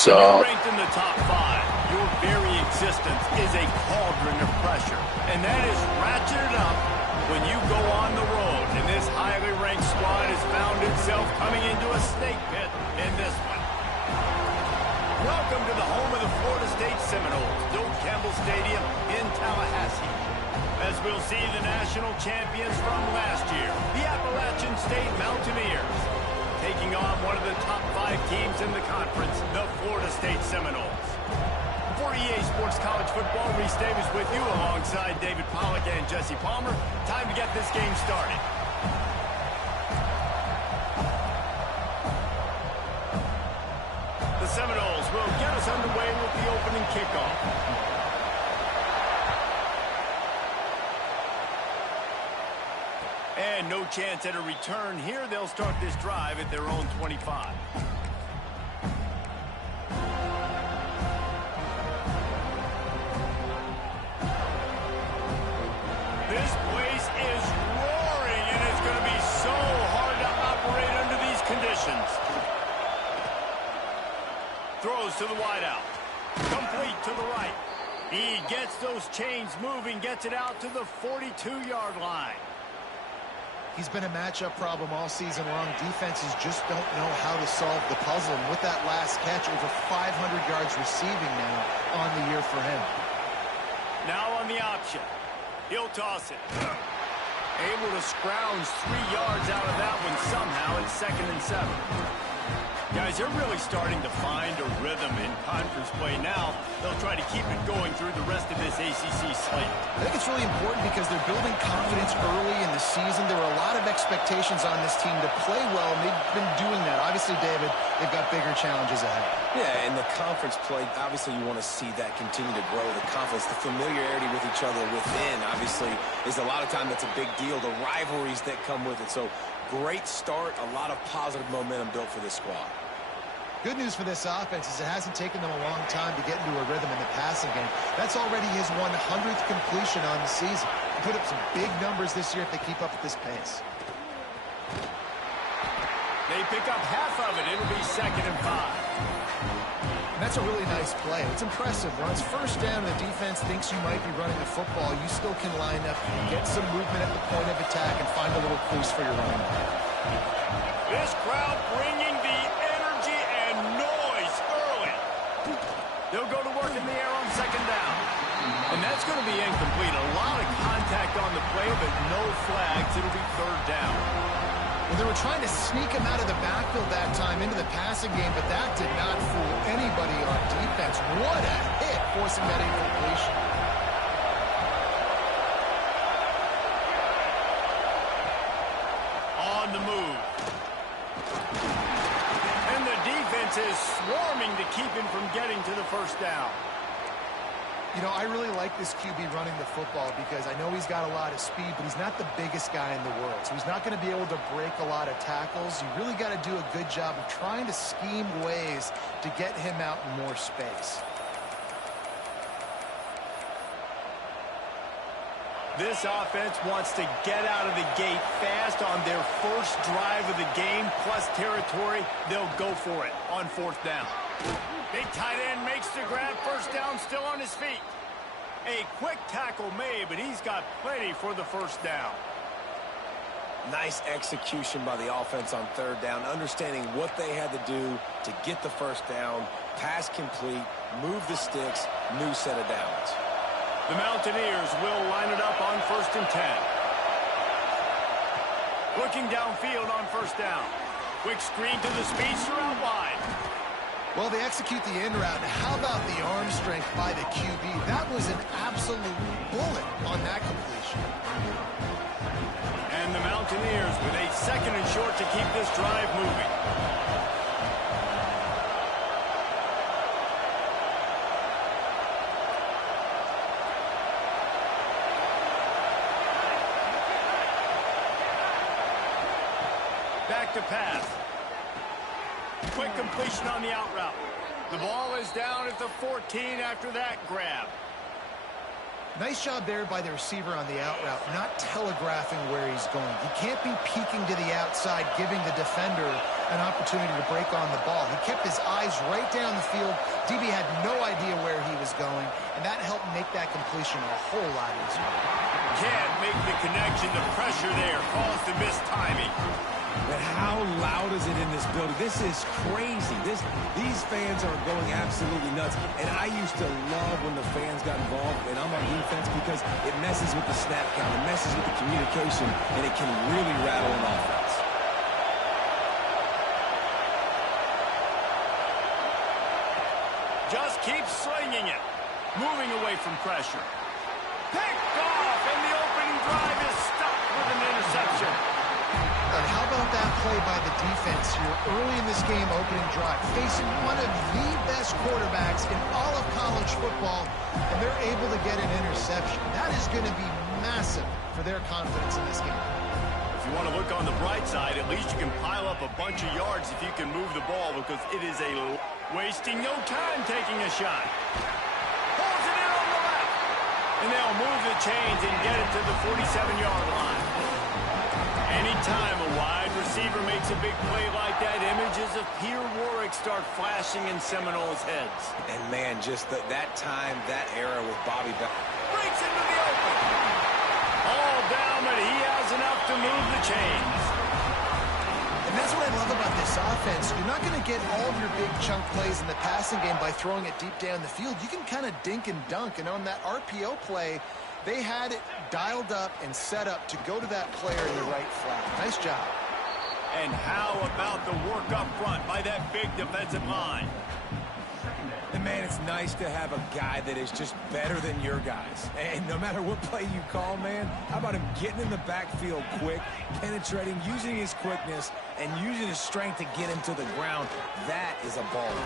So ranked in the top 5, your very existence is a cauldron of pressure. And that is ratcheted up when you go on the road. And this highly ranked squad has found itself coming into a snake pit in this one. Welcome to the home of the Florida State Seminoles, Doak Campbell Stadium in Tallahassee. As we'll see the national champions from last year, the Appalachian State Mountaineers, taking on one of the top 5 teams in the conference, the Florida State Seminoles. For EA Sports College Football, Reese Davis with you alongside David Pollack and Jesse Palmer. Time to get this game started. The Seminoles will get us underway with the opening kickoff. And no chance at a return here. They'll start this drive at their own 25. This place is roaring, and it's going to be so hard to operate under these conditions. Throws to the wideout. Complete to the right. He gets those chains moving, gets it out to the 42-yard line. He's been a matchup problem all season long. Defenses just don't know how to solve the puzzle. And with that last catch, over 500 yards receiving now on the year for him. Now on the option. He'll toss it. Able to scrounge 3 yards out of that one somehow. It's 2nd and 7. Guys, they're really starting to find a rhythm in conference play now. They'll try to keep it going through the rest of this ACC slate. I think it's really important because they're building confidence early in the season. There were a lot of expectations on this team to play well, and they've been doing that. Obviously, David, they've got bigger challenges ahead. Yeah, and the conference play, obviously you want to see that continue to grow, the confidence, the familiarity with each other within, obviously, is a lot of time that's a big deal, the rivalries that come with it. So, great start, a lot of positive momentum built for this squad. Good news for this offense is it hasn't taken them a long time to get into a rhythm in the passing game. That's already his 100th completion on the season. He'll put up some big numbers this year if they keep up at this pace. They pick up half of it. It'll be 2nd and 5. And that's a really nice play. It's impressive. Once first down, the defense thinks you might be running the football. You still can line up, get some movement at the point of attack, and find a little crease for your running back. This crowd bringing the energy and noise early. They'll go to work in the air on 2nd down. And that's going to be incomplete. A lot of contact on the play, but no flags. It'll be 3rd down. Well, they were trying to sneak him out of the backfield that time into the passing game, but that did not fool anybody on defense. What a hit, forcing that incompletion. On the move. And the defense is swarming to keep him from getting to the 1st down. You know, I really like this QB running the football because I know he's got a lot of speed, but he's not the biggest guy in the world. So he's not going to be able to break a lot of tackles. You really got to do a good job of trying to scheme ways to get him out in more space. This offense wants to get out of the gate fast on their first drive of the game, plus territory. They'll go for it on 4th down. Big tight end makes the grab. 1st down, still on his feet. A quick tackle made, but he's got plenty for the 1st down. Nice execution by the offense on 3rd down, understanding what they had to do to get the 1st down, pass complete, move the sticks, new set of downs. The Mountaineers will line it up on 1st and 10. Looking downfield on 1st down. Quick screen to the speedster out wide. Well, they execute the in route. How about the arm strength by the QB? That was an absolute bullet on that completion. And the Mountaineers with a 2nd and short to keep this drive moving. Back to pass. Quick completion on the out route. The ball is down at the 14 after that grab. Nice job there by the receiver on the out route, not telegraphing where he's going. He can't be peeking to the outside, giving the defender an opportunity to break on the ball. He kept his eyes right down the field. DB had no idea where he was going, and that helped make that completion a whole lot easier. Can't make the connection. The pressure there caused the missed timing. But how loud is it in this building? This is crazy. These fans are going absolutely nuts. And I used to love when the fans got involved, and I'm on defense, because it messes with the snap count, it messes with the communication, and it can really rattle an offense. Just keep slinging it. Moving away from pressure. Picked off, and the opening drive is stopped with an interception. And how about that play by the defense here early in this game, opening drive, facing one of the best quarterbacks in all of college football, and they're able to get an interception. That is going to be massive for their confidence in this game. If you want to look on the bright side, at least you can pile up a bunch of yards if you can move the ball, because it is wasting no time taking a shot. Pulls it in on the left. And they'll move the chains and get it to the 47-yard line. Anytime a wide receiver makes a big play like that, images of Peter Warrick start flashing in Seminoles' heads. And, man, just that time, that era with Bobby Bell. Breaks into the open. All down, but he has enough to move the chains. And that's what I love about this offense. You're not going to get all of your big chunk plays in the passing game by throwing it deep down the field. You can kind of dink and dunk. And on that RPO play, they had it dialed up and set up to go to that player in the right flat. Nice job. And how about the work up front by that big defensive line? And, man, it's nice to have a guy that is just better than your guys. And no matter what play you call, man, how about him getting in the backfield quick, penetrating, using his quickness, and using his strength to get him to the ground? That is a ball.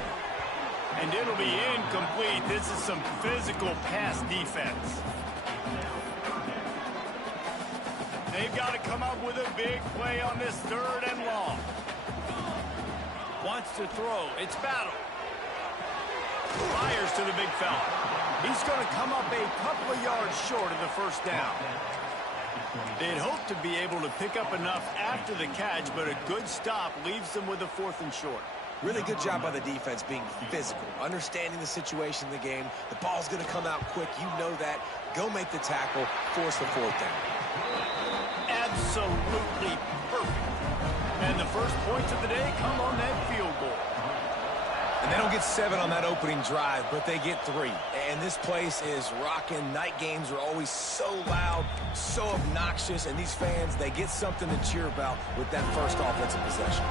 And it'll be incomplete. This is some physical pass defense. They've got to come up with a big play on this 3rd and long. Wants to throw. It's Battle. Fires to the big fella. He's going to come up a couple of yards short of the 1st down. They'd hope to be able to pick up enough after the catch, but a good stop leaves them with a 4th and short. Really good job by the defense being physical, understanding the situation in the game. The ball's going to come out quick. You know that. Go make the tackle, force the 4th down. Absolutely perfect. And the first points of the day come on that field goal. And they don't get 7 on that opening drive, but they get 3. And this place is rocking. Night games are always so loud, so obnoxious, and these fans, they get something to cheer about with that first offensive possession.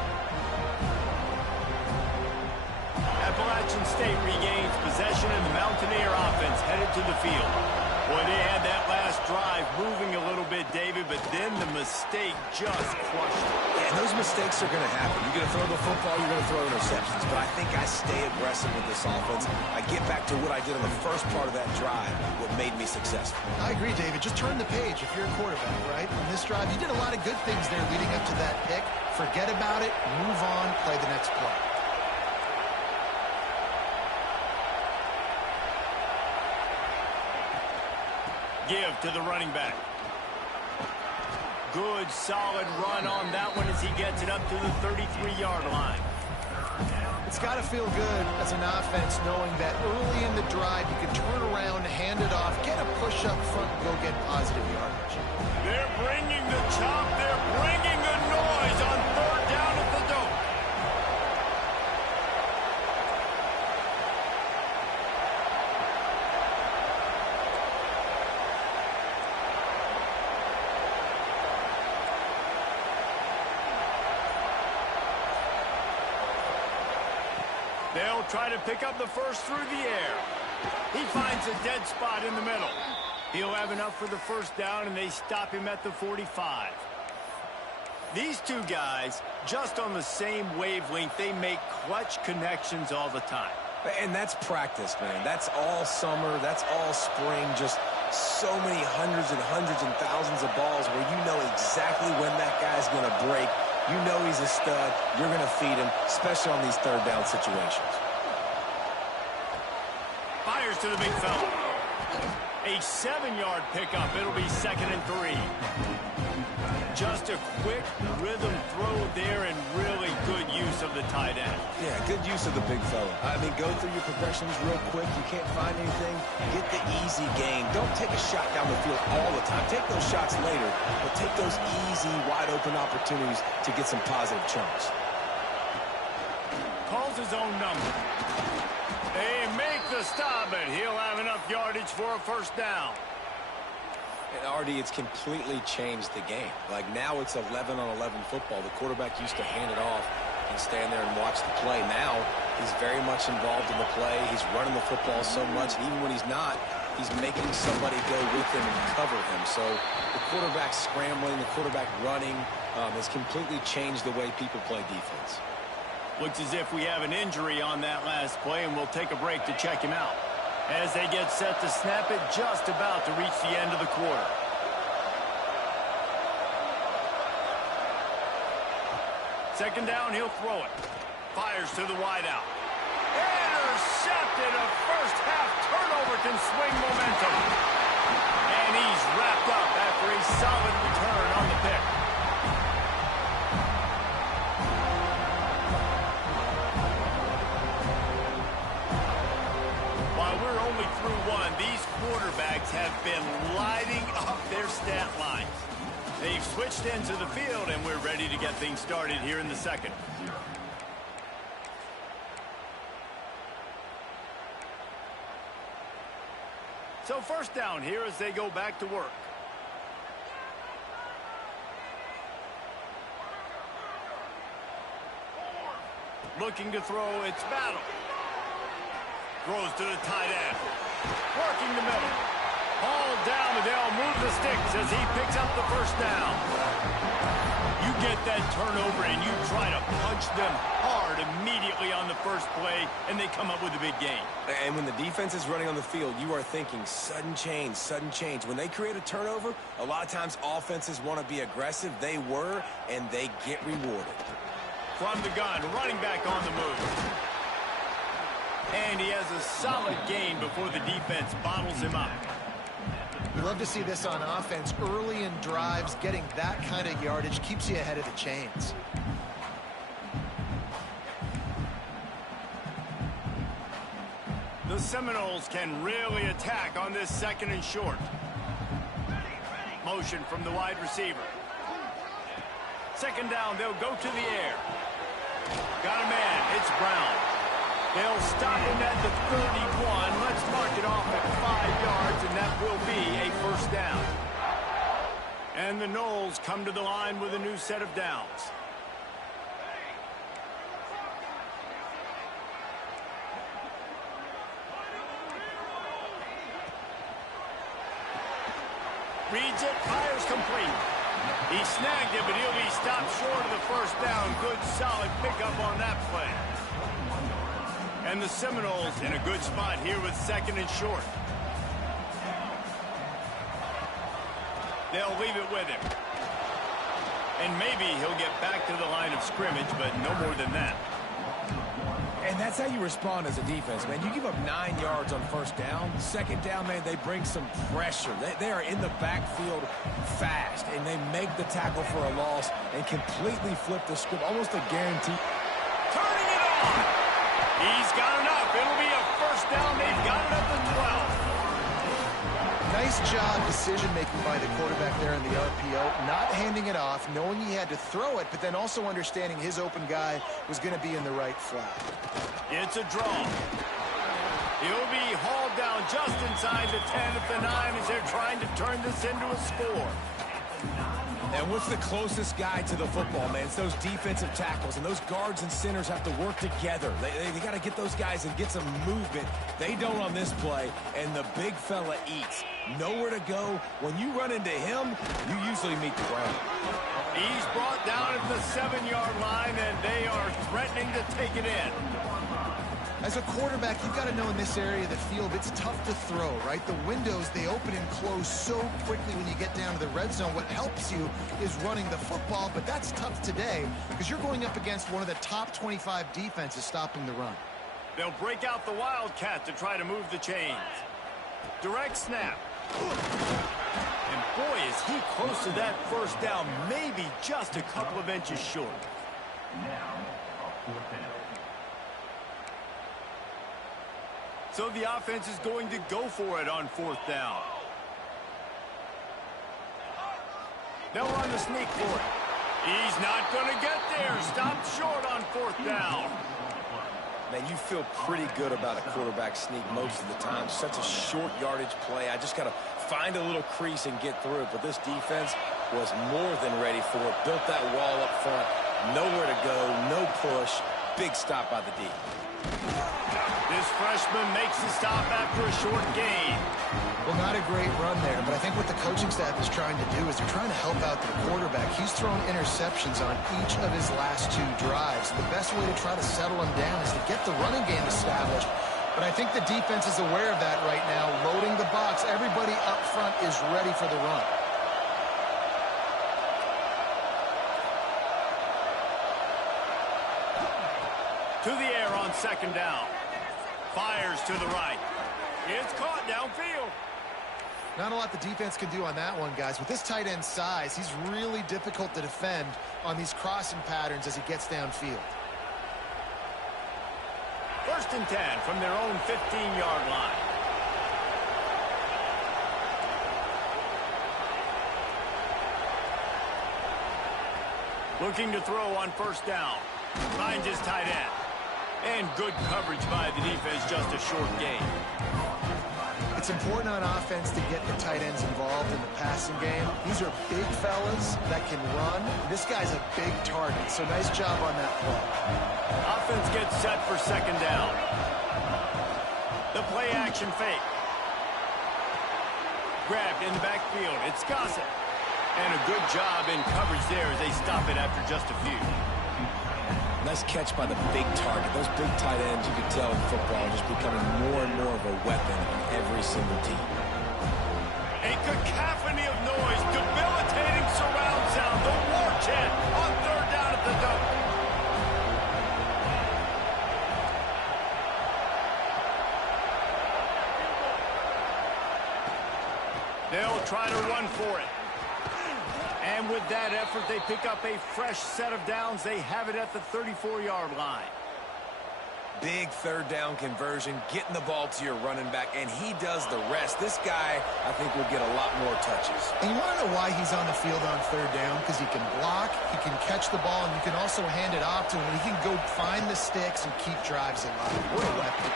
Appalachian State regains possession, and the Mountaineer offense headed to the field. Boy, they had that last drive moving a little bit, David, but then the mistake just crushed it. Yeah, and those mistakes are going to happen. You're going to throw the football, you're going to throw interceptions. But I think I stay aggressive with this offense. I get back to what I did on the first part of that drive, what made me successful. I agree, David. Just turn the page if you're a quarterback, right? On this drive, you did a lot of good things there leading up to that pick. Forget about it, move on, play the next play. Give to the running back. Good, solid run on that one as he gets it up to the 33-yard line. It's got to feel good as an offense knowing that early in the drive you can turn around, hand it off, get a push up front, and go get positive yardage. They're bringing the chop. They're bringing the noise on 3rd down at the Dome. They'll try to pick up the first through the air. He finds a dead spot in the middle. He'll have enough for the first down, and they stop him at the 45. These two guys, just on the same wavelength, they make clutch connections all the time. And that's practice, man. That's all summer. That's all spring. Just so many hundreds and thousands of balls where you know exactly when that guy's going to break. You know he's a stud. You're going to feed him, especially on these third down situations. Fires to the big fella. A 7-yard pickup. It'll be 2nd and 3. Just a quick rhythm throw there and really good use of the tight end. Yeah, good use of the big fella. I mean, go through your progressions real quick. You can't find anything. Get the easy gain. Don't take a shot down the field all the time. Take those shots later, but take those easy, wide-open opportunities to get some positive chunks. Calls his own number. They make the stop, and he'll have enough yardage for a first down. And Artie, it's completely changed the game. Like now it's 11-on-11 football. The quarterback used to hand it off and stand there and watch the play. Now he's very much involved in the play. He's running the football so much, and even when he's not, he's making somebody go with him and cover him. So the quarterback scrambling, the quarterback running has completely changed the way people play defense. Looks as if we have an injury on that last play, and we'll take a break to check him out. As they get set to snap it, just about to reach the end of the quarter. Second down, he'll throw it. Fires to the wideout. Intercepted. A first half turnover can swing momentum. And he's wrapped up after a solid return on the pick. These quarterbacks have been lighting up their stat lines. They've switched into the field, and we're ready to get things started here in the second. So first down here as they go back to work. Looking to throw, it's Battle. Throws to the tight end. Working the middle. Ball down, but they'll move the sticks as he picks up the first down. You get that turnover and you try to punch them hard immediately on the first play, and they come up with a big gain. And when the defense is running on the field, you are thinking sudden change, sudden change. When they create a turnover, a lot of times offenses want to be aggressive. They were, and they get rewarded. From the gun, running back on the move. And he has a solid gain before the defense bottles him up. You love to see this on offense. Early in drives, getting that kind of yardage keeps you ahead of the chains. The Seminoles can really attack on this 2nd and short. Motion from the wide receiver. Second down, they'll go to the air. Got a man, it's Brown. They'll stop him at the 31. Let's mark it off at 5 yards, and that will be a first down. And the Noles come to the line with a new set of downs. Reads it, fires complete. He snagged it, but he'll be stopped short of the first down. Good, solid pickup on that play. And the Seminoles in a good spot here with 2nd and short. They'll leave it with him. And maybe he'll get back to the line of scrimmage, but no more than that. And that's how you respond as a defense, man. You give up 9 yards on first down. Second down, man, they bring some pressure. They are in the backfield fast, and they make the tackle for a loss and completely flip the script, almost a guarantee. Turning it on. He's got enough. It'll be a first down. They've got it at the 12. Nice job decision-making by the quarterback there in the RPO. Not handing it off, knowing he had to throw it, but then also understanding his open guy was going to be in the right flat. It's a draw. He'll be hauled down just inside the 10 at the 9 as they're trying to turn this into a score. And what's the closest guy to the football, man? It's those defensive tackles, and those guards and centers have to work together. They got to get those guys and get some movement. They don't on this play, and the big fella eats. Nowhere to go. When you run into him, you usually meet the ground. He's brought down at the 7-yard line, and they are threatening to take it in. As a quarterback, you've got to know in this area of the field, it's tough to throw, right? The windows, they open and close so quickly when you get down to the red zone. What helps you is running the football, but that's tough today because you're going up against one of the top 25 defenses stopping the run. They'll break out the Wildcat to try to move the chains. Direct snap. And boy, is he close to that first down, maybe just a couple of inches short. So the offense is going to go for it on 4th down. They'll run the sneak for it. He's not going to get there. Stopped short on 4th down. Man, you feel pretty good about a quarterback sneak most of the time. Such a short yardage play. I just got to find a little crease and get through it. But this defense was more than ready for it. Built that wall up front. Nowhere to go. No push. Big stop by the D. This freshman makes the stop after a short gain. Well, not a great run there, but I think what the coaching staff is trying to do is they're trying to help out their quarterback. He's thrown interceptions on each of his last 2 drives. The best way to try to settle him down is to get the running game established. But I think the defense is aware of that right now, loading the box. Everybody up front is ready for the run. To the air on 2nd down. Fires to the right. It's caught downfield. Not a lot the defense can do on that one, guys. With this tight end size, he's really difficult to defend on these crossing patterns as he gets downfield. 1st and 10 from their own 15-yard line. Looking to throw on 1st down. Finds his tight end. And good coverage by the defense, just a short gain. It's important on offense to get the tight ends involved in the passing game. These are big fellas that can run. This guy's a big target, so nice job on that play. Offense gets set for 2nd down. The play action fake. Grabbed in the backfield. It's Gossett. And a good job in coverage there as they stop it after just a few. Nice catch by the big target. Those big tight ends, you can tell in football, are just becoming more and more of a weapon on every single team. A cacophony of noise, debilitating surround sound, the war chant on 3rd down at the dunk. They'll try to run for it. And with that effort, they pick up a fresh set of downs. They have it at the 34-yard line. Big 3rd down conversion, getting the ball to your running back, and he does the rest. This guy, I think, will get a lot more touches. And you want to know why he's on the field on 3rd down? Because he can block, he can catch the ball, and you can also hand it off to him. He can go find the sticks and keep drives alive. What a weapon.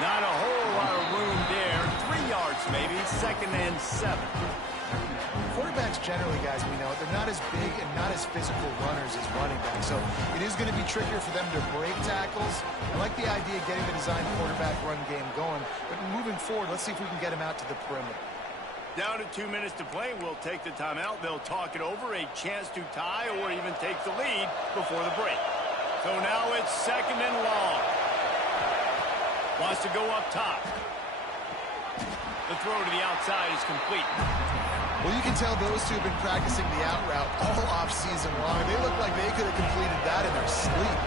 Not a whole lot of room there. 3 yards maybe, 2nd and 7. Quarterbacks generally, guys, we know, they're not as big and not as physical runners as running backs. So it is going to be trickier for them to break tackles. I like the idea of getting the design quarterback run game going. But moving forward, let's see if we can get him out to the perimeter. Down to 2 minutes to play. We'll take the timeout. They'll talk it over. A chance to tie or even take the lead before the break. So now it's 2nd and long. Wants to go up top. The throw to the outside is complete. Well, you can tell those two have been practicing the out route all off-season long. They look like they could have completed that in their sleep.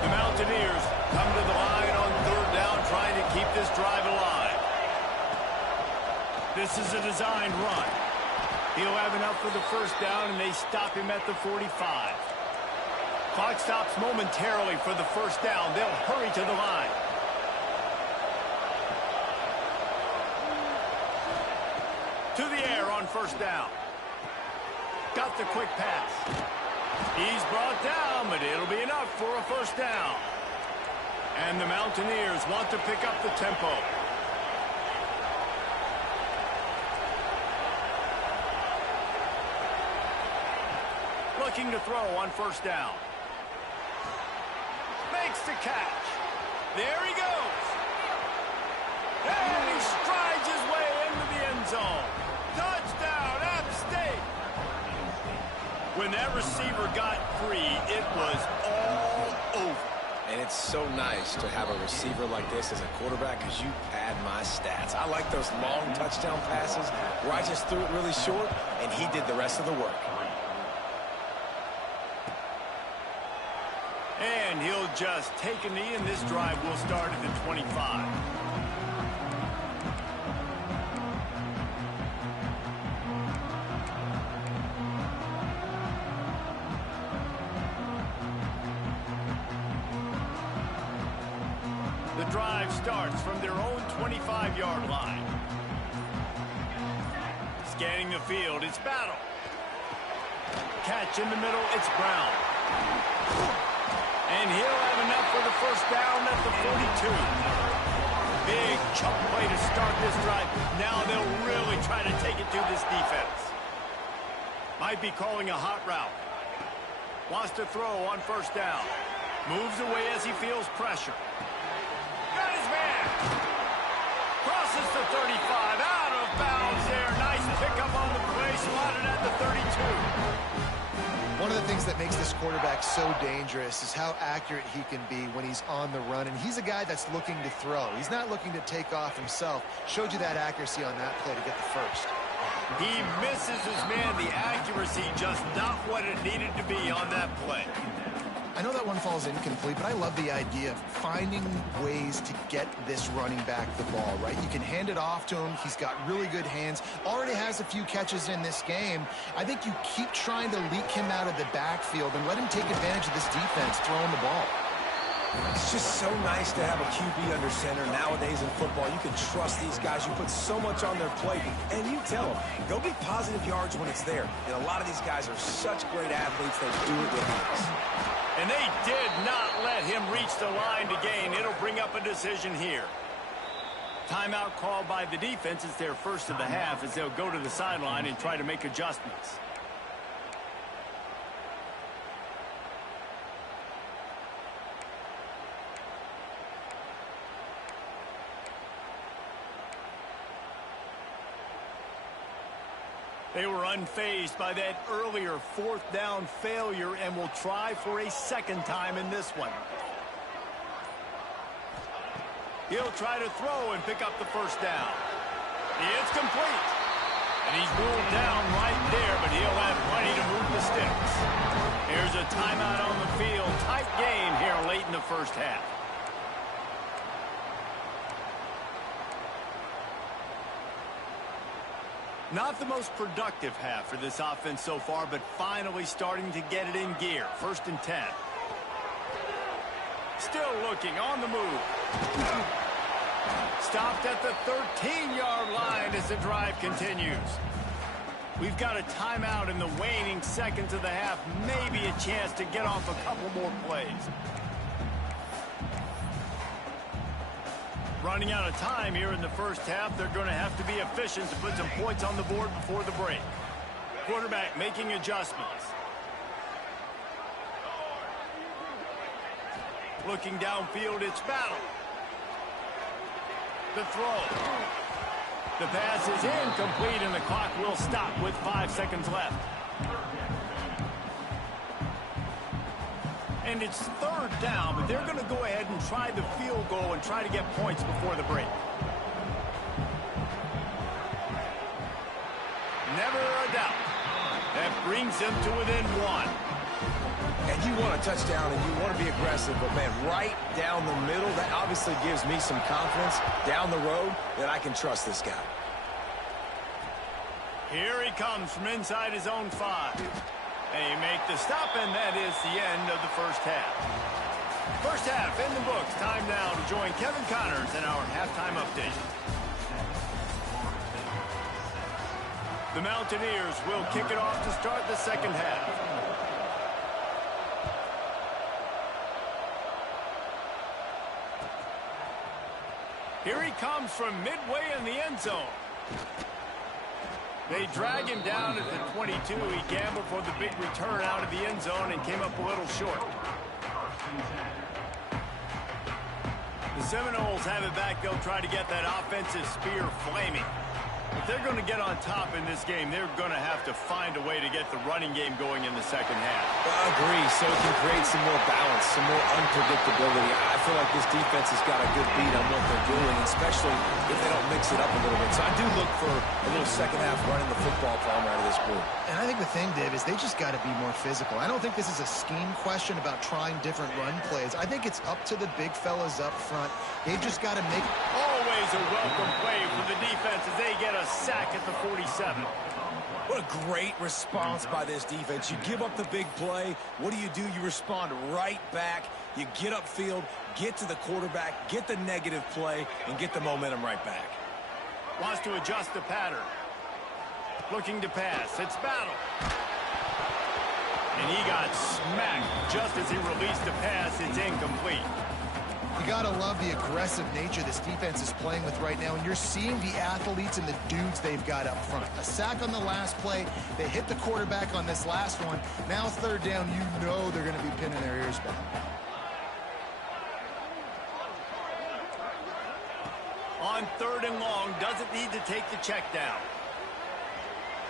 The Mountaineers come to the line on 3rd down, trying to keep this drive alive. This is a designed run. He'll have enough for the 1st down, and they stop him at the 45. Clock stops momentarily for the 1st down. They'll hurry to the line. To the air on 1st down. Got the quick pass. He's brought down, but it'll be enough for a 1st down. And the Mountaineers want to pick up the tempo. looking to throw on first down. Makes the catch. There he goes. And he strides his way into the end zone. Touchdown, App State. When that receiver got free, it was all over. And it's so nice to have a receiver like this as a quarterback because you pad my stats. I like those long touchdown passes where I just threw it really short and he did the rest of the work. And he'll just take a knee, and this drive will start at the 25. The drive starts from their own 25-yard line. Scanning the field, it's Battle. Catch in the middle, it's Brown. And he'll have enough for the first down at the 42. Big chunk play to start this drive. Now they'll really try to take it to this defense. Might be calling a hot route. Wants to throw on first down. Moves away as he feels pressure. Got his man. Crosses the 35. Out of bounds there. Nice pickup on the play. Spotted at the 32. One of the things that makes this quarterback so dangerous is how accurate he can be when he's on the run. And he's a guy that's looking to throw. He's not looking to take off himself. Showed you that accuracy on that play to get the first. He misses his man. The accuracy just not what it needed to be on that play. I know that one falls incomplete, but I love the idea of finding ways to get this running back the ball, right? You can hand it off to him. He's got really good hands. Already has a few catches in this game. I think you keep trying to leak him out of the backfield and let him take advantage of this defense throwing the ball. It's just so nice to have a QB under center. Nowadays in football, you can trust these guys. You put so much on their plate, and you tell them, go get positive yards when it's there. And a lot of these guys are such great athletes, they do it with ease. And they did not let him reach the line to gain. It'll bring up a decision here. Timeout called by the defense. It's their first of the half as they'll go to the sideline and try to make adjustments. They were unfazed by that earlier fourth down failure and will try for a second time in this one. He'll try to throw and pick up the first down. It's complete. And he's ruled down right there, but he'll have plenty to move the sticks. Here's a timeout on the field. Tight game here late in the first half. Not the most productive half for this offense so far, but finally starting to get it in gear. 1st and 10. Still looking on the move. Stopped at the 13-yard line as the drive continues. We've got a timeout in the waning seconds of the half. Maybe a chance to get off a couple more plays. Running out of time here in the first half. They're going to have to be efficient to put some points on the board before the break. Quarterback making adjustments. Looking downfield, it's Battle. The throw. The pass is incomplete, and the clock will stop with 5 seconds left. And it's 3rd down, but they're going to go ahead and try the field goal and try to get points before the break. Never a doubt. That brings them to within 1. And you want a touchdown and you want to be aggressive, but, man, right down the middle, that obviously gives me some confidence down the road that I can trust this guy. Here he comes from inside his own 5. They make the stop, and that is the end of the first half. First half in the books. Time now to join Kevin Connors in our halftime update. The Mountaineers will kick it off to start the second half. Here he comes from midway in the end zone. They drag him down at the 22. He gambled for the big return out of the end zone and came up a little short. The Seminoles have it back. They'll try to get that offensive spear flaming. If they're going to get on top in this game, they're going to have to find a way to get the running game going in the second half. I agree, so it can create some more balance, some more unpredictability. I feel like this defense has got a good beat on what they're doing, especially if they don't mix it up a little bit. So I do look for a little second half running the football problem out of this group. And I think the thing, Dave, is they just got to be more physical. I don't think this is a scheme question about trying different run plays. I think it's up to the big fellas up front. They've just got to make... Always a welcome play for the defense as they get a sack at the 47. What a great response by this defense. You give up the big play. What do? You respond right back. You get upfield, get to the quarterback, get the negative play, and get the momentum right back. Wants to adjust the pattern. Looking to pass. It's Battle. And he got smacked just as he released the pass. It's incomplete. You got to love the aggressive nature this defense is playing with right now, and you're seeing the athletes and the dudes they've got up front. A sack on the last play. They hit the quarterback on this last one. Now third down, you know they're going to be pinning their ears back. On third and long, doesn't need to take the check down.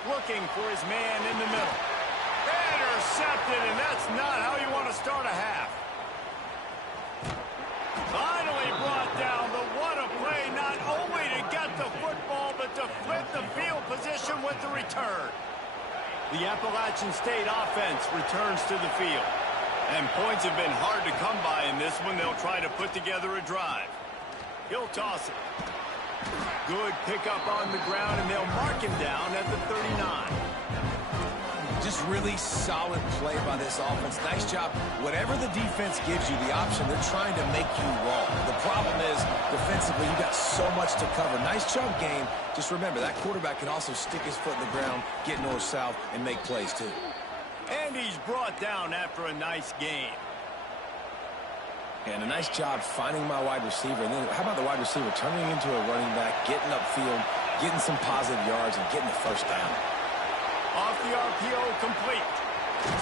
Looking for his man in the middle. Intercepted, and that's not how you want to start a half. Finally brought down, but what a play, not only to get the football, but to flip the field position with the return. The Appalachian State offense returns to the field. And points have been hard to come by in this one. They'll try to put together a drive. He'll toss it. Good pickup on the ground, and they'll mark him down at the 39. Just really solid play by this offense. Nice job. Whatever the defense gives you, the option, they're trying to make you wrong. The problem is, defensively, you got so much to cover. Nice chunk game. Just remember, that quarterback can also stick his foot in the ground, get north-south, and make plays, too. And he's brought down after a nice game. And a nice job finding my wide receiver. And then how about the wide receiver turning into a running back, getting upfield, getting some positive yards, and getting the first down. Off the RPO, complete.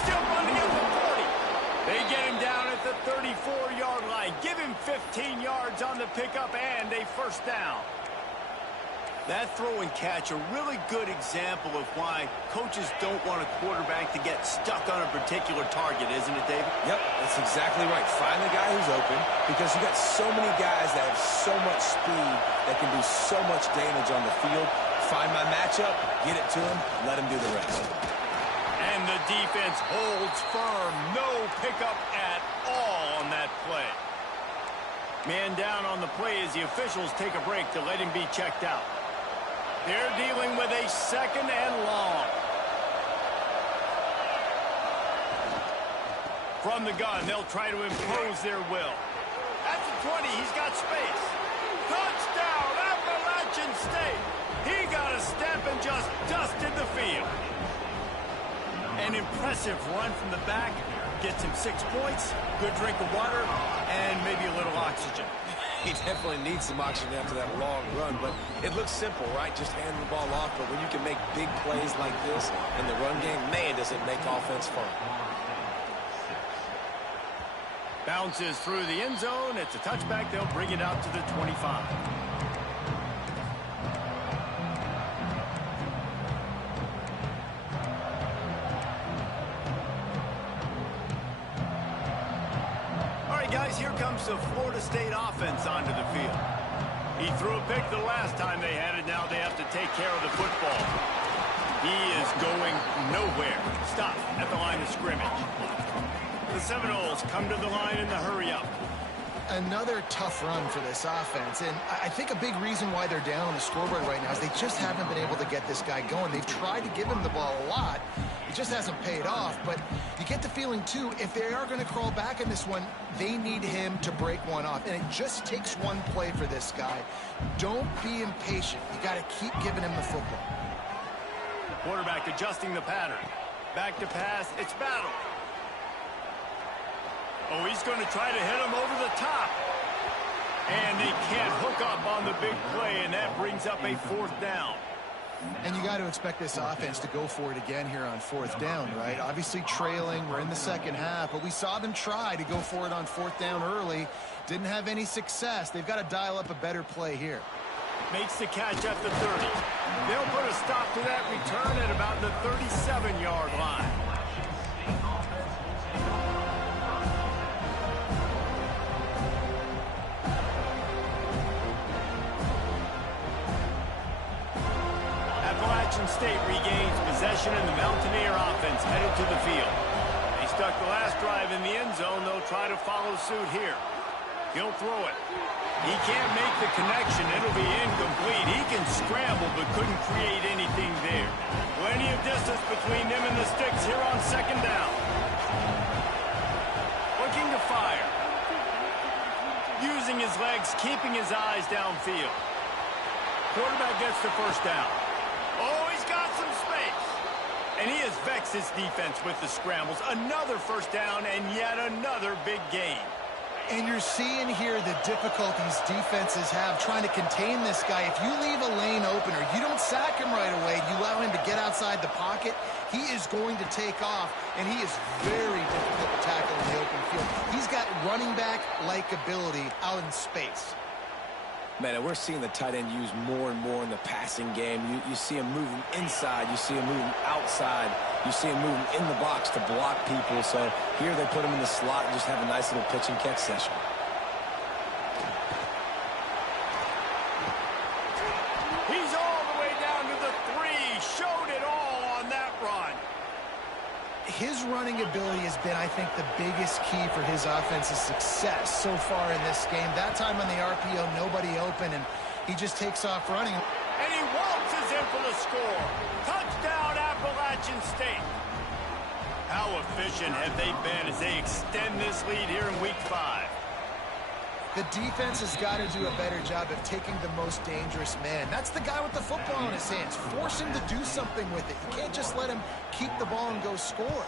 Still running at the 40. They get him down at the 34-yard line. Give him 15 yards on the pickup and a first down. That throw and catch, a really good example of why coaches don't want a quarterback to get stuck on a particular target, isn't it, David? Yep, that's exactly right. Find the guy who's open, because you got so many guys that have so much speed that can do so much damage on the field. Find my matchup, get it to him, let him do the rest. And the defense holds firm. No pickup at all on that play. Man down on the play as the officials take a break to let him be checked out. They're dealing with a second and long. From the gun, they'll try to impose their will. At the 20, he's got space. Touchdown, Appalachian State. He got a step and just dusted the field. An impressive run from the back. Gets him 6 points, good drink of water, and maybe a little oxygen. He definitely needs some oxygen after that long run, but it looks simple, right? Just hand the ball off, but when you can make big plays like this in the run game, man, does it make offense fun. Bounces through the end zone. It's a touchback. They'll bring it out to the 25. Guys, here comes the Florida State offense onto the field. He threw a pick the last time they had it. Now they have to take care of the football. He is going nowhere. Stop at the line of scrimmage. The Seminoles come to the line in the hurry-up. Another tough run for this offense, and I think a big reason why they're down on the scoreboard right now is they just haven't been able to get this guy going. They've tried to give him the ball a lot. It just hasn't paid off, but you get the feeling, too, if they are going to crawl back in this one, they need him to break one off, and it just takes one play for this guy. Don't be impatient. You got to keep giving him the football. Quarterback adjusting the pattern. Back to pass. It's Battle. Oh, he's going to try to hit him over the top. And they can't hook up on the big play, and that brings up a fourth down. And you got to expect this offense to go for it again here on 4th down, right? Obviously trailing, we're in the second half, but we saw them try to go for it on 4th down early. Didn't have any success. They've got to dial up a better play here. Makes the catch at the 30. They'll put a stop to that return at about the 37-yard line. Appalachian State regains possession and the Mountaineer offense headed to the field. They stuck the last drive in the end zone. They'll try to follow suit here. He'll throw it. He can't make the connection. It'll be incomplete. He can scramble but couldn't create anything there. Plenty of distance between them and the sticks here on 2nd down. Looking to fire. Using his legs, keeping his eyes downfield. Quarterback gets the 1st down. Oh, he's got some space. And he has vexed his defense with the scrambles. Another 1st down and yet another big gain. And you're seeing here the difficulties defenses have trying to contain this guy. If you leave a lane open or you don't sack him right away, you allow him to get outside the pocket, he is going to take off, and he is very difficult to tackle in the open field. He's got running back-like ability out in space. Man, and we're seeing the tight end used more and more in the passing game. You see him moving inside. You see him moving outside. You see him moving in the box to block people. So here they put him in the slot and just have a nice little pitch and catch session. He's all the way down to the 3. Showed it all on that run. His running ability has been, I think, the biggest key for his offense's success so far in this game. That time on the RPO, nobody open, and he just takes off running. And he waltzes in for the score. Touchdown, Appalachian State. How efficient have they been as they extend this lead here in Week 5? The defense has got to do a better job of taking the most dangerous man. That's the guy with the football in his hands. Force him to do something with it. You can't just let him keep the ball and go score.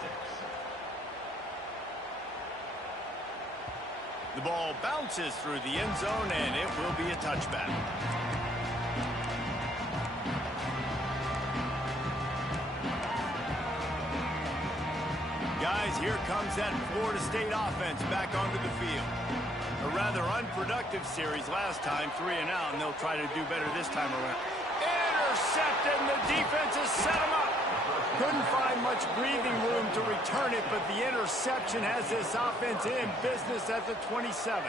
The ball bounces through the end zone, and it will be a touchback. Guys, here comes that Florida State offense back onto the field. A rather unproductive series last time, 3 and out, and they'll try to do better this time around. Intercepted, and the defense has set him up. Couldn't find much breathing room to return it, but the interception has this offense in business at the 27.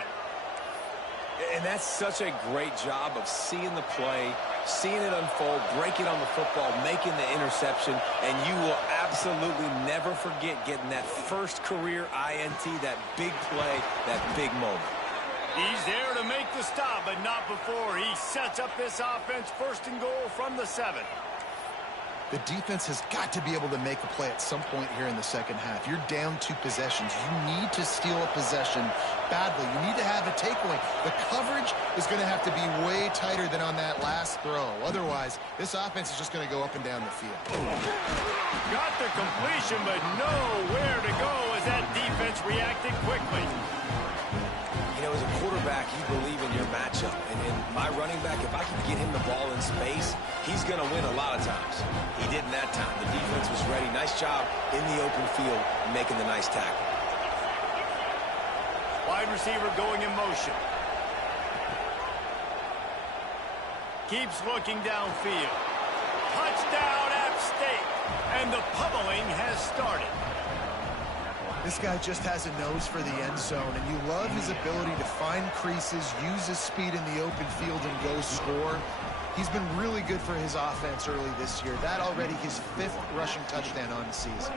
And that's such a great job of seeing the play, seeing it unfold, breaking on the football, making the interception, and you will absolutely never forget getting that first career INT, that big play, that big moment. He's there to make the stop, but not before. He sets up this offense 1st and goal from the 7. The defense has got to be able to make a play at some point here in the second half. You're down 2 possessions. You need to steal a possession badly. You need to have a takeaway. The coverage is going to have to be way tighter than on that last throw. Otherwise, this offense is just going to go up and down the field. Got the completion, but nowhere to go as that defense reacted quickly. You know, as a quarterback, you believe in your matchup. And my running back, if I can get him the ball in space, he's going to win a lot of times. He didn't that time. The defense was ready. Nice job in the open field making the nice tackle. Wide receiver going in motion. Keeps looking downfield. Touchdown, App State. And the pummeling has started. This guy just has a nose for the end zone, and you love his ability to find creases, use his speed in the open field, and go score. He's been really good for his offense early this year. That already his 5th rushing touchdown on the season.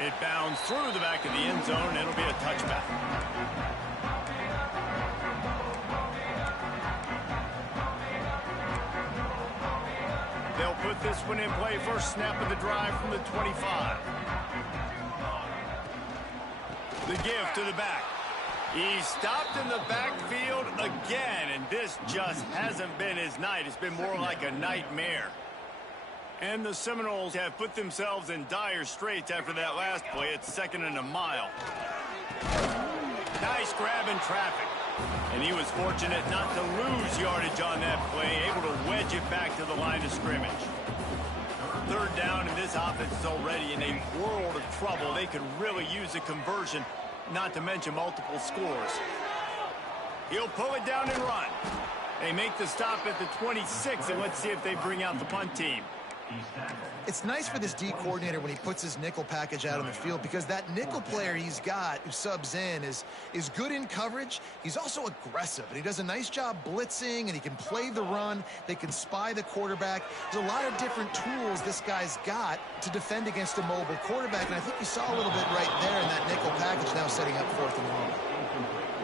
It bounds through the back of the end zone, and it'll be a touchback. They'll put this one in play. First snap of the drive from the 25. The give to the back. He's stopped in the backfield again, and this just hasn't been his night. It's been more like a nightmare. And the Seminoles have put themselves in dire straits after that last play. It's 2nd and a mile. Nice grab in traffic. And he was fortunate not to lose yardage on that play, able to wedge it back to the line of scrimmage. Third down, and this offense is already in a world of trouble. They could really use a conversion, not to mention multiple scores. He'll pull it down and run. They make the stop at the 26, and let's see if they bring out the punt team. It's nice for this D coordinator when he puts his nickel package out on the field, because that nickel player he's got who subs in is good in coverage. He's also aggressive, and he does a nice job blitzing, and he can play the run. They can spy the quarterback. There's a lot of different tools this guy's got to defend against a mobile quarterback, and I think you saw a little bit right there in that nickel package, now setting up 4th and long.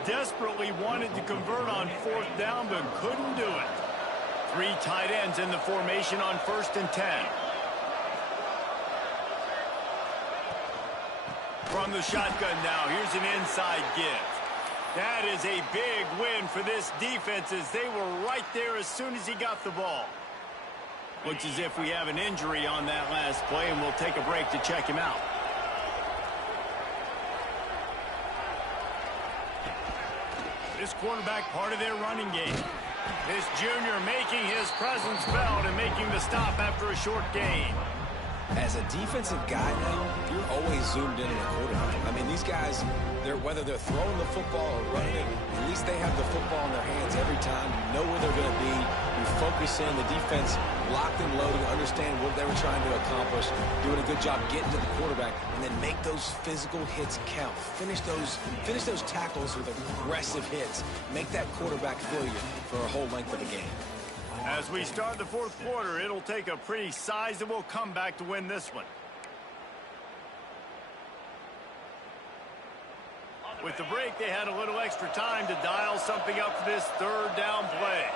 Desperately wanted to convert on 4th down, but couldn't do it. 3 tight ends in the formation on 1st and 10. From the shotgun now, here's an inside give. That is a big win for this defense, as they were right there as soon as he got the ball. Looks as if we have an injury on that last play, and we'll take a break to check him out. This quarterback part of their running game. This junior making his presence felt and making the stop after a short gain. As a defensive guy now, you're always zoomed in on the quarterback. I mean, these guys, whether they're throwing the football or running it, at least they have the football in their hands every time. You know where they're going to be. You focus in. The defense locked and loaded, understand what they were trying to accomplish, doing a good job getting to the quarterback, and then make those physical hits count. Finish those tackles with aggressive hits. Make that quarterback feel you for a whole length of the game. As we start the 4th quarter, it'll take a pretty sizable comeback to win this one. With the break, they had a little extra time to dial something up for this 3rd down play.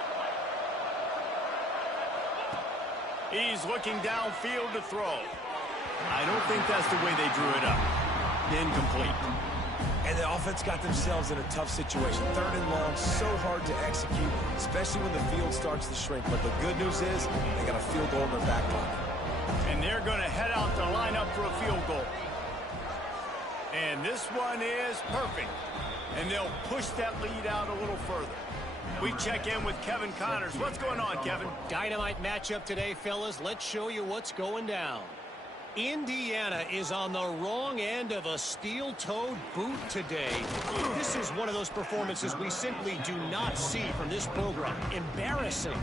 He's looking downfield to throw. I don't think that's the way they drew it up. Incomplete. And the offense got themselves in a tough situation. 3rd and long, so hard to execute, especially when the field starts to shrink. But the good news is they got a field goal in their back pocket. And they're going to head out to line up for a field goal. And this one is perfect. And they'll push that lead out a little further. We check in with Kevin Connors. What's going on, Kevin? Dynamite matchup today, fellas. Let's show you what's going down. Indiana is on the wrong end of a steel-toed boot today. This is one of those performances we simply do not see from this program. Embarrassing.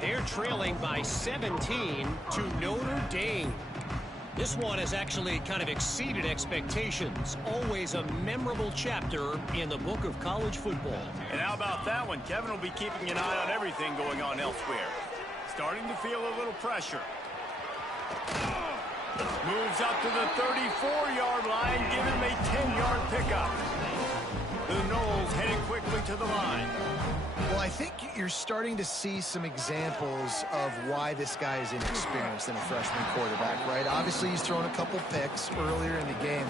They're trailing by 17 to Notre Dame. This one has actually kind of exceeded expectations. Always a memorable chapter in the book of college football. And how about that one? Kevin will be keeping an eye on everything going on elsewhere. Starting to feel a little pressure. Moves up to the 34-yard line, give him a 10-yard pickup. The Noles headed quickly to the line. Well, I think you're starting to see some examples of why this guy is inexperienced in a freshman quarterback, right? Obviously, he's thrown a couple picks earlier in the game.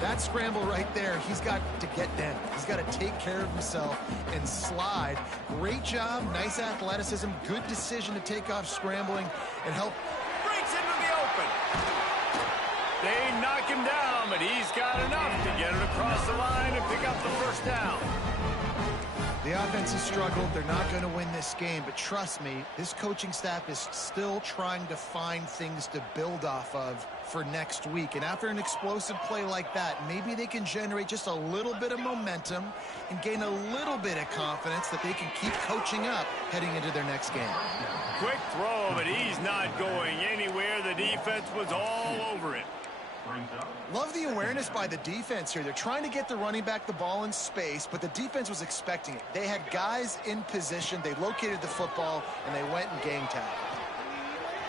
That scramble right there, he's got to get down. He's got to take care of himself and slide. Great job, nice athleticism, good decision to take off scrambling and help. Breaks into the open. They knock him down, but he's got enough to get it across the line and pick up the 1st down. The offense has struggled. They're not going to win this game, but trust me, this coaching staff is still trying to find things to build off of for next week. And after an explosive play like that, maybe they can generate just a little bit of momentum and gain a little bit of confidence that they can keep coaching up heading into their next game. Quick throw, but he's not going anywhere. The defense was all over it. Love the awareness by the defense here. They're trying to get the running back the ball in space, but the defense was expecting it. They had guys in position. They located the football, and they went and gang tackled.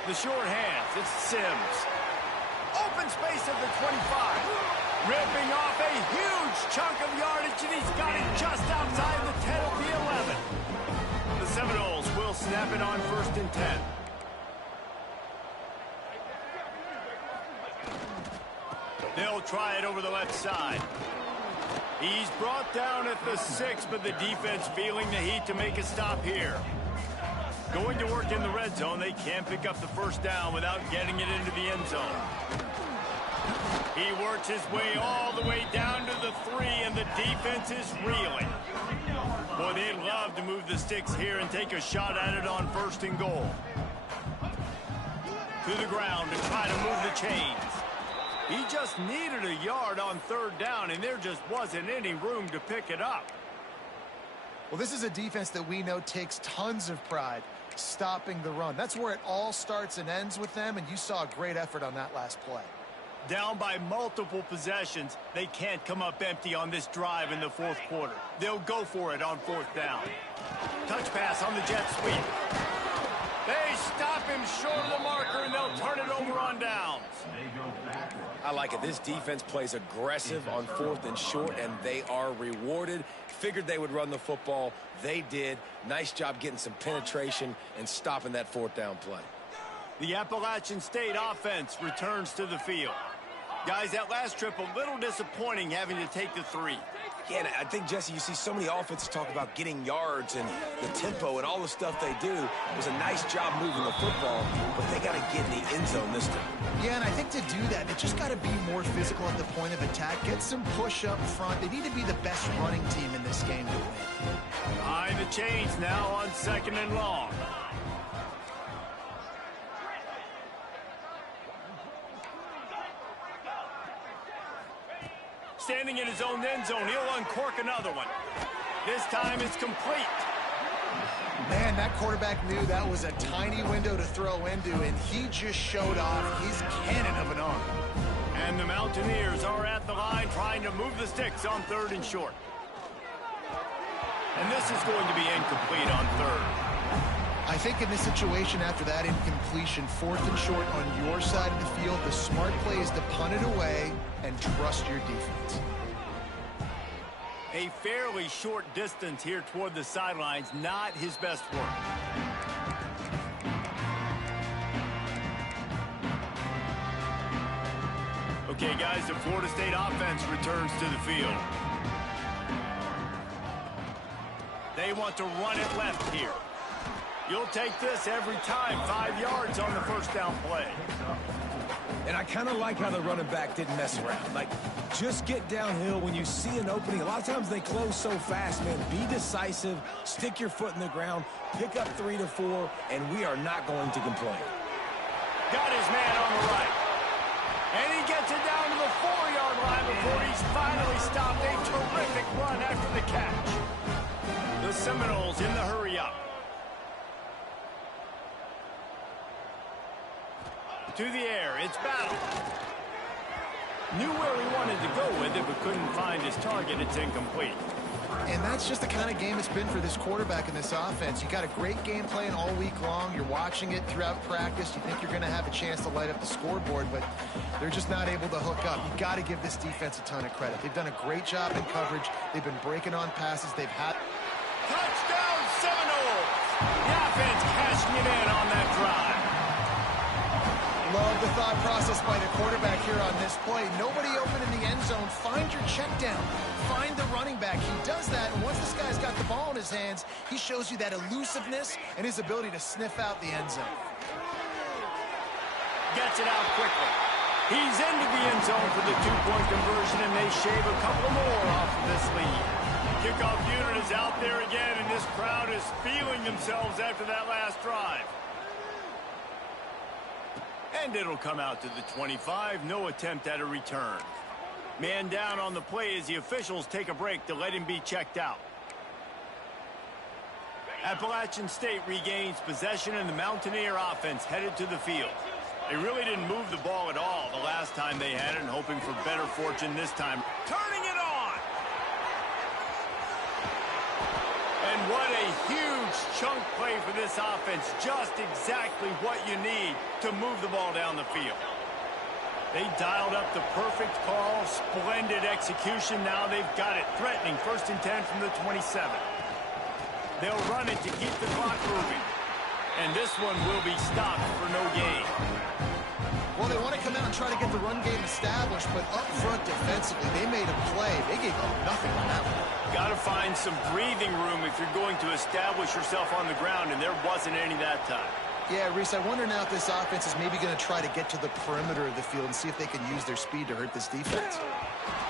The short hands, it's Sims. Open space at the 25. Ripping off a huge chunk of yardage, and he's got it just outside the 10 of the 11. The Seminoles will snap it on 1st and 10. They'll try it over the left side. He's brought down at the 6, but the defense feeling the heat to make a stop here. Going to work in the red zone, they can't pick up the 1st down without getting it into the end zone. He works his way all the way down to the 3, and the defense is reeling. Boy, they'd love to move the sticks here and take a shot at it on 1st and goal. To the ground to try to move the chains. He just needed a yard on 3rd down, and there just wasn't any room to pick it up. Well, this is a defense that we know takes tons of pride stopping the run. That's where it all starts and ends with them, and you saw a great effort on that last play. Down by multiple possessions, they can't come up empty on this drive in the 4th quarter. They'll go for it on 4th down. Touch pass on the jet sweep. They stop him short of the marker, and they'll turn it over on downs. I like it. This defense plays aggressive on 4th and short, and they are rewarded. Figured they would run the football. They did. Nice job getting some penetration and stopping that 4th down play. The Appalachian State offense returns to the field. Guys, that last trip a little disappointing having to take the 3. Yeah, and I think, Jesse, you see so many offenses talk about getting yards and the tempo and all the stuff they do. It was a nice job moving the football, but they got to get in the end zone this time. Yeah, and I think to do that, they just got to be more physical at the point of attack. Get some push up front. They need to be the best running team in this game to win. Behind the chains now on 2nd and long. Standing in his own end zone, he'll uncork another one. This time it's complete. Man, that quarterback knew that was a tiny window to throw into, and he just showed off his cannon of an arm. And the Mountaineers are at the line trying to move the sticks on 3rd and short. And this is going to be incomplete on 3rd. I think in this situation after that incompletion, 4th and short on your side of the field, the smart play is to punt it away and trust your defense. A fairly short distance here toward the sidelines, not his best work. Okay, guys, the Florida State offense returns to the field. They want to run it left here. You'll take this every time. 5 yards on the 1st down play. And I kind of like how the running back didn't mess around. Like, just get downhill when you see an opening. A lot of times they close so fast, man. Be decisive, stick your foot in the ground, pick up 3 to 4, and we are not going to complain. Got his man on the right. And he gets it down to the 4-yard line before he's finally stopped. A terrific run after the catch. The Seminoles in the hurry-up. To the air, it's Battle. Knew where he wanted to go with it, but couldn't find his target. It's incomplete. And that's just the kind of game it's been for this quarterback in this offense. You got a great game plan all week long. You're watching it throughout practice. You think you're going to have a chance to light up the scoreboard, but they're just not able to hook up. You got to give this defense a ton of credit. They've done a great job in coverage. They've been breaking on passes. They've had... Touchdown, Seminoles! The offense cashing it in on that drive. Love the thought process by the quarterback here on this play. Nobody open in the end zone. Find your check down. Find the running back. He does that, and once this guy's got the ball in his hands, he shows you that elusiveness and his ability to sniff out the end zone. Gets it out quickly. He's into the end zone for the 2-point conversion, and they shave a couple more off of this lead. Kickoff unit is out there again, and this crowd is feeling themselves after that last drive. And it'll come out to the 25. No attempt at a return. Man down on the play as the officials take a break to let him be checked out. Appalachian State regains possession, and the Mountaineer offense headed to the field. They really didn't move the ball at all the last time they had it, and hoping for better fortune this time. Turning it on! And what a huge chunk play for this offense. Just exactly what you need to move the ball down the field. They dialed up the perfect call. Splendid execution. Now they've got it. Threatening 1st and 10 from the 27. They'll run it to keep the clock moving. And this one will be stopped for no gain. Well, they want to come out and try to get the run game established, but up front defensively, they made a play. They gave up nothing on that one. Got to find some breathing room if you're going to establish yourself on the ground, and there wasn't any that time. Yeah, Reese, I wonder now if this offense is maybe going to try to get to the perimeter of the field and see if they can use their speed to hurt this defense.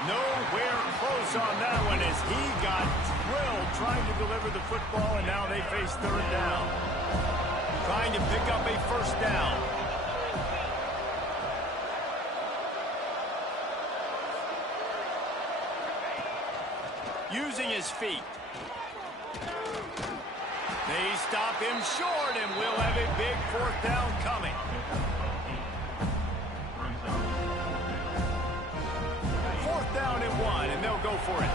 Nowhere close on that one as he got drilled trying to deliver the football, and now they face third down. Trying to pick up a first down. Using his feet. They stop him short, and we'll have a big fourth down coming. Fourth down and 1, and they'll go for it.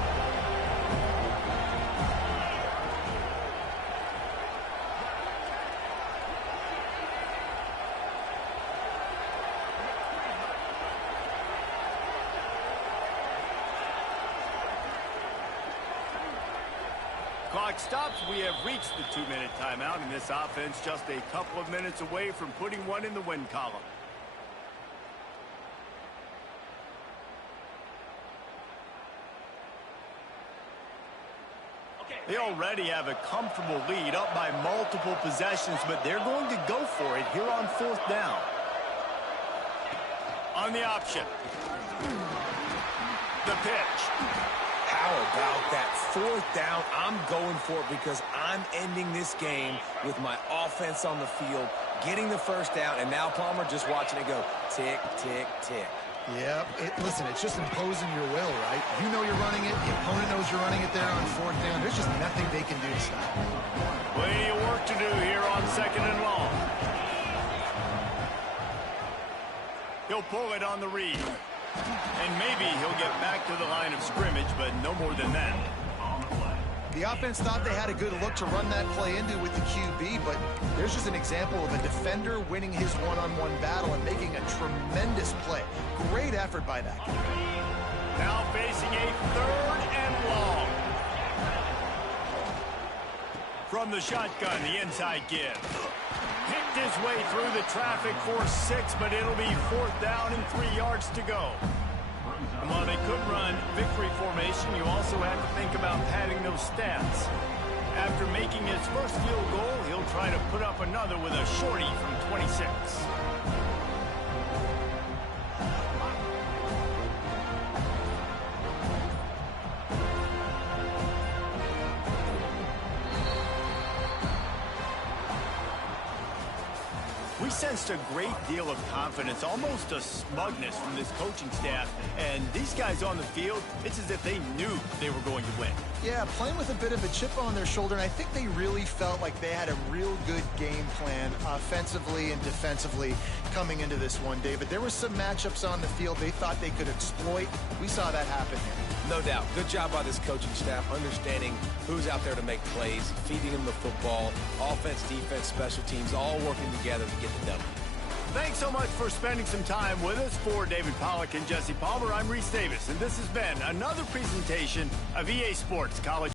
Clock stops. We have reached the 2-minute timeout, and this offense just a couple of minutes away from putting one in the win column. They already have a comfortable lead, up by multiple possessions, but they're going to go for it here on fourth down. On the option. The pitch. How about that fourth down? I'm going for it because I'm ending this game with my offense on the field, getting the first down, and now Palmer just watching it go tick, tick, tick. Yep. Listen, it's just imposing your will, right? You know you're running it. The opponent knows you're running it there on fourth down. There's just nothing they can do to stop it. Plenty of work to do here on second and long. He'll pull it on the read. And maybe he'll get back to the line of scrimmage, but no more than that. The offense thought they had a good look to run that play into with the QB, but there's just an example of a defender winning his one-on-one battle and making a tremendous play. Great effort by that guy. Now facing a third and long. From the shotgun, the inside give. Picked his way through the traffic for 6, but it'll be fourth down and 3 yards to go. And while they could run victory formation, you also have to think about padding those stats. After making his first field goal, he'll try to put up another with a shorty from 26. We sensed a great deal of confidence, almost a smugness from this coaching staff. And these guys on the field, it's as if they knew they were going to win. Yeah, playing with a bit of a chip on their shoulder, and I think they really felt like they had a real good game plan offensively and defensively coming into this one, David. There were some matchups on the field they thought they could exploit. We saw that happen here. No doubt. Good job by this coaching staff, understanding who's out there to make plays, feeding them the football, offense, defense, special teams, all working together to get the W. Thanks so much for spending some time with us. For David Pollack and Jesse Palmer, I'm Reese Davis, and this has been another presentation of EA Sports College